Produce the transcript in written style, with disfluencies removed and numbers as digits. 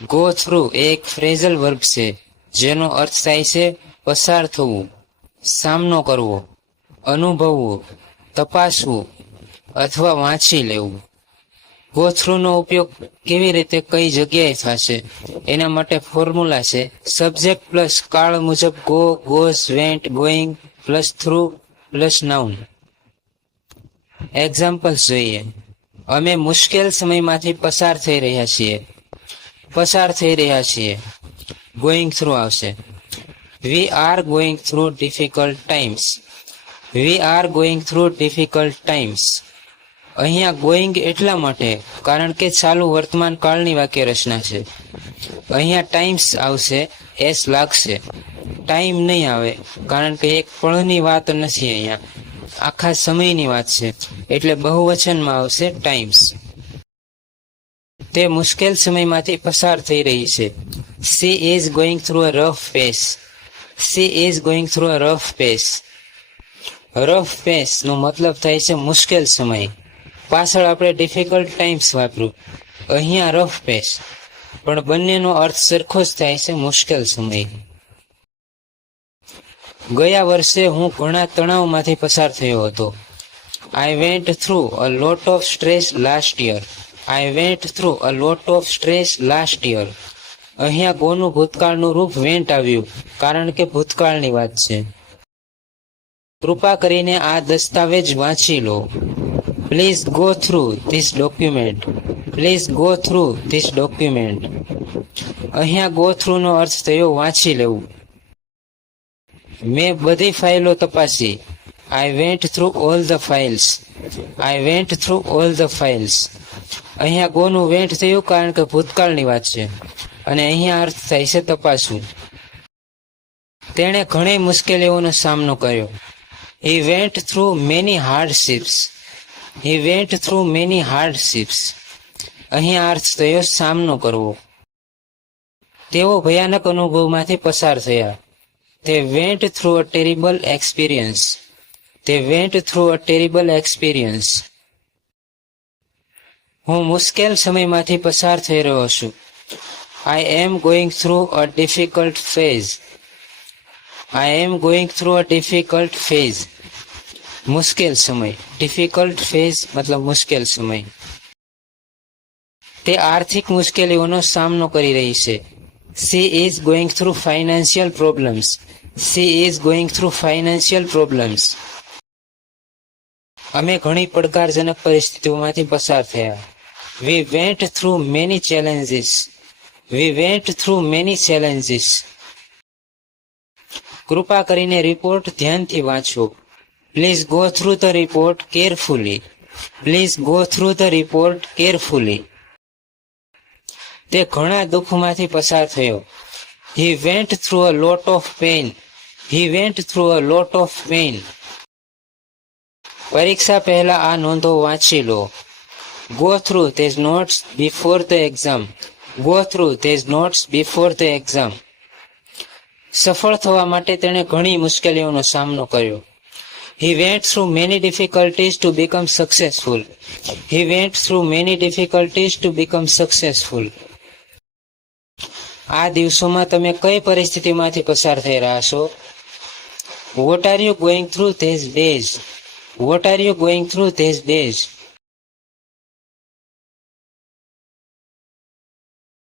Go through એ એક phrasal verb છે જેનો અર્થ થાય છે પસાર થવું, સામનો કરવો, અનુભવવું, તપાસવું અથવા વાંચી લેવું. ગો થ્રુનો ઉપયોગ કેવી રીતે કઈ જગ્યાએ થશે એના માટે ફોર્મ્યુલા છે સબ્જેક્ટ પ્લસ કાળ મુજબ go, goes, went, going plus through plus noun. Examples જોઈએ. અમે મુશ્કેલ સમયમાંથી પસાર થઈ રહ્યા છીએ. પસાર થઈ રહ્યા છીએ, ગોઈંગ થ્રુ આવશે. We are going through difficult times. We are going through difficult times. અહીંયા ગોઈંગ એટલા માટે કારણ કે ચાલુ વર્તમાન કાળની વાક્ય રચના છે. અહીંયા ટાઈમ્સ આવશે, એસ લાગશે. ટાઈમ નહીં આવે કારણ કે એક પળની વાત નથી, અહીંયા આખા સમયની વાત છે એટલે બહુવચનમાં આવશે ટાઈમ્સ. તે મુશ્કેલ સમયમાંથી પસાર થઈ રહી છે. She is going through a rough pace. She is going through a rough pace. Rough pace નો મતલબ થાય છે મુશ્કેલ સમય. પાછળ આપણે ડિફિકલ્ટ ટાઈમ્સ વાપર્યું, અહીંયા રફ પેસ, પણ બંનેનો અર્થ સરખો જ થાય છે, મુશ્કેલ સમય. ગયા વર્ષે હું ઘણા તણાવમાંથી પસાર થયો હતો. આઈ went through a lot of stress last year. I went through a lot of stress last year. અહીંયા ગોનું ભૂતકાળનું રૂપ વેન્ટ આવ્યું કારણ કે ભૂતકાળની વાત છે. કૃપા કરીને આ દસ્તાવેજ વાંચી લો. Please go through this document. Please go through this document. અહીંયા ગો થ્રુનો અર્થ થયો વાંચી લેવું. મેં બધી ફાઇલો તપાસી. I went through all the files. I went through all the files. અહીંયા ગોનું વેન્ટ થયું કારણ કે ભૂતકાળની વાત છે અને અહીંયા અર્થ થાય છે તપાસવું. તેણે ઘણી મુશ્કેલીઓનો સામનો કર્યો. He went through many hardships. He went through many hardships. અહીંયા અર્થ થયો સામનો કરવો. તેઓ ભયાનક અનુભવમાંથી પસાર થયા. તે went through a terrible experience. તે went through a terrible experience. હું મુશ્કેલ સમયમાંથી પસાર થઈ રહ્યો છું. I am going through a difficult phase. I am going through a difficult phase. મુશ્કેલ સમય. ડિફિકલ્ટ ફેઝ મતલબ મુશ્કેલ સમય. તે આર્થિક મુશ્કેલીઓનો સામનો કરી રહી છે. She is going through financial problems. She is going through financial problems. અમે ઘણી પડકારજનક પરિસ્થિતિઓમાંથી પસાર થયા. We went through many challenges. We went through many challenges. કૃપા કરીને રિપોર્ટ ધ્યાનથી વાંચો. Please go through the report carefully. Please go through the report carefully. તે ઘણા દુઃખમાંથી પસાર થયો. He went through a lot of pain. He went through a lot of pain. પરીક્ષા પહેલા આ નોંધો વાંચી લો. Go through these notes before the exam. Go through these notes before the exam. સફળ થવા માટે તેણે ઘણી મુશ્કેલીઓનો સામનો કર્યો. He went through many difficulties to become successful. He went through many difficulties to become successful. આ દિવસોમાં તમે કઈ પરિસ્થિતિમાંથી પસાર થઈ રહ્યા છો? What are you going through these days? What are you going through these days?